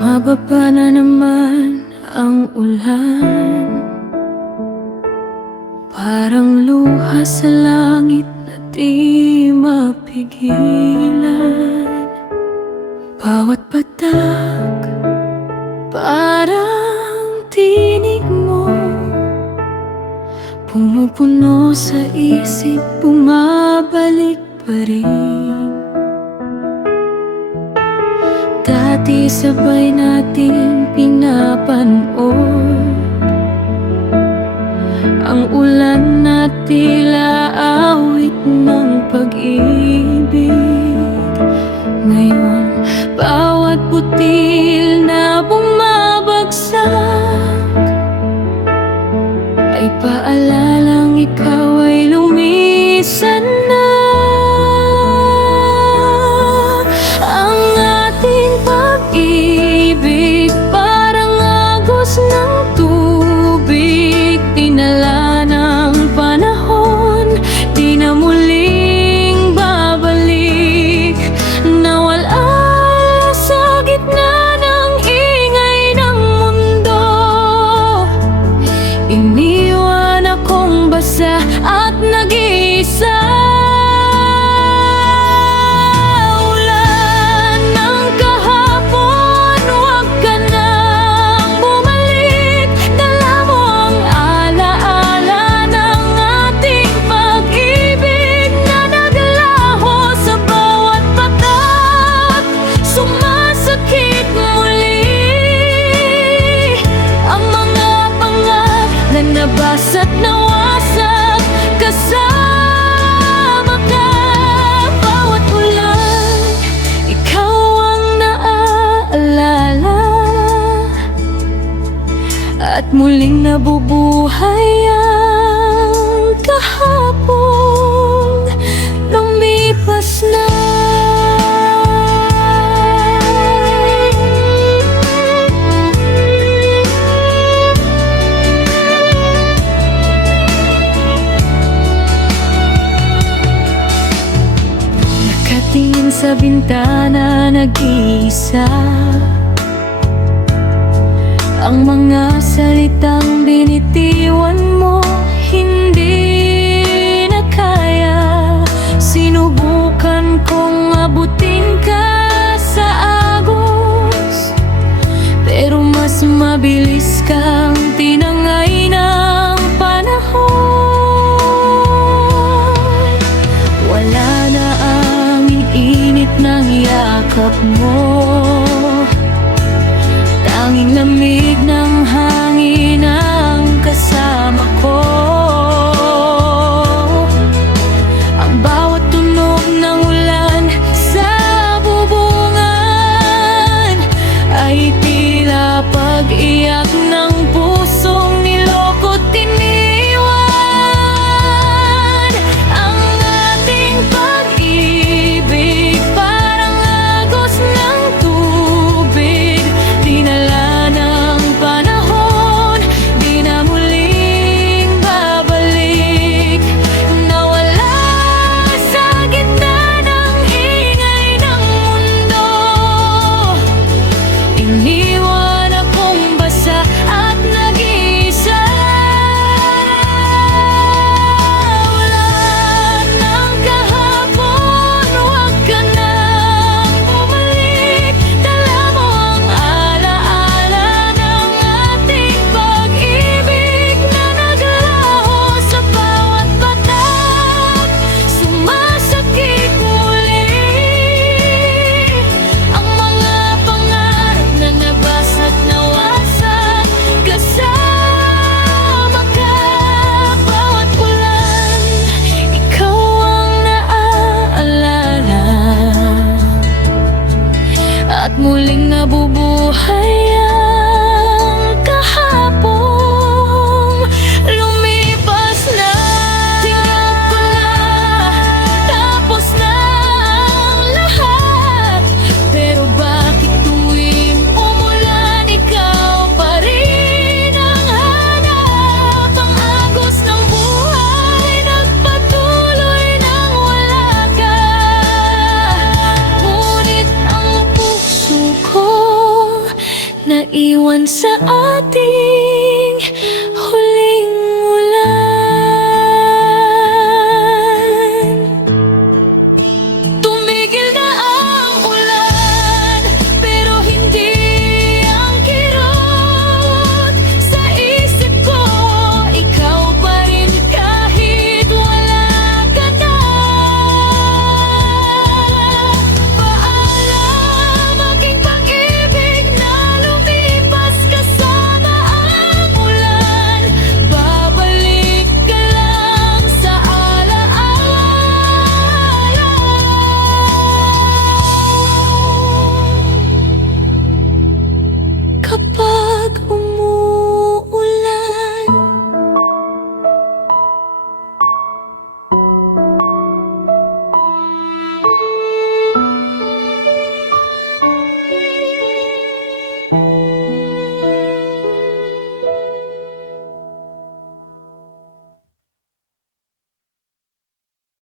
Mababa na naman ang ulan, parang luha sa langit na di mapigilan. Bawat patak, parang tinig mo, pumupuno sa isip, bumabalik pa rin. Dati sabay nating pinapanood ang ulan na tila awit ng pag-ibig. Ngayon, bawat butil na bumabagsak ay paalalang ikaw ay lumisan na. Ang ating pag-ibig parang agos ng tubig, dinala ng panahon, di na muling babalik. Nawala sa gitna ng ingay ng mundo, iniwan akong basa at nag-iisa. Ulan ng kahapon, huwag ka nang bumalik. Dala mo ang alaala ng ating pag-ibig na naglaho sa bawat patak, sumasakit muli ang mga pangarap na nabasa at nawasak. Kasama ka, bawat ulan, ikaw ang naaalala, at muling nabubuhay ang kahapon, lumipas na. Nakatingin sa bintana, nag-iisa, ang mga salitang binitiwan mo, hindi na kaya. Sinubukan kong abutin ka sa agos, pero mas mabilis kang tinangay ng panahon. Wala na ang init ng yakap mo, tanging lamig ng hangin ang kasama ko. Ang bawat tunog ng ulan sa bubungan ay tila pag-iyak ng pusong niloko't iniwan. Ang ating pag-ibig parang agos ng tubig, dinala ng panahon, di na muling babalik. Nawala sa gitna ng ingay ng mundo, iniwan akong basa naiwan sa ating huli.